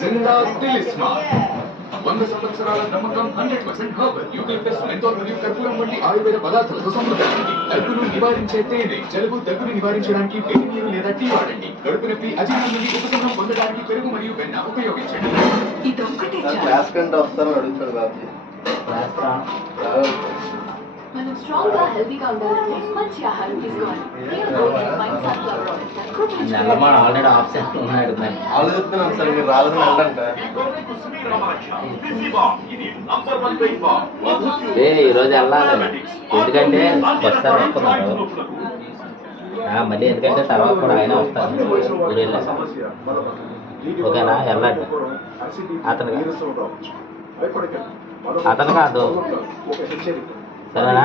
జిందా తిలిస్మా 100 సంవత్సరాల నమ్మకం 100% herbal eucalyptus menthol మరియు కర్పూరం వంటి ఆయుర్వేద పదార్థాలతో సమృద్ధమైనది. దగ్గును నివారించే తేనె, జలుబు దగ్గును నివారించడానికి వేడి నీరు లేదా టీ వాడండి. కడుపు నొప్పి అజీర్ణం నుండి ఉపశమనం పొందడానికి పెరుగు మరియు వెన్న ఉపయోగించండి. క్లాస్ కంటే వస్తారని అడుగుతాడు బాబు. మనం స్ట్రాంగ్ గా హెల్తీగా ఉండాలంటే మంచి ఆహారం తీసుకోవాలి. ఆల్రెడీ ఆప్షన్ ఉన్నాడు. ఆలోచిస్తున్నాను సార్, మీరు రాదని అంట. ఈరోజు వెళ్ళాలి, ఎందుకంటే ఒకసారి వస్తున్నారు మళ్ళీ, ఎందుకంటే తర్వాత కూడా ఆయన వస్తారు. మీరు వెళ్ళాక ఓకేనా? వెళ్ళండి. అతను కాదు, సరేనా?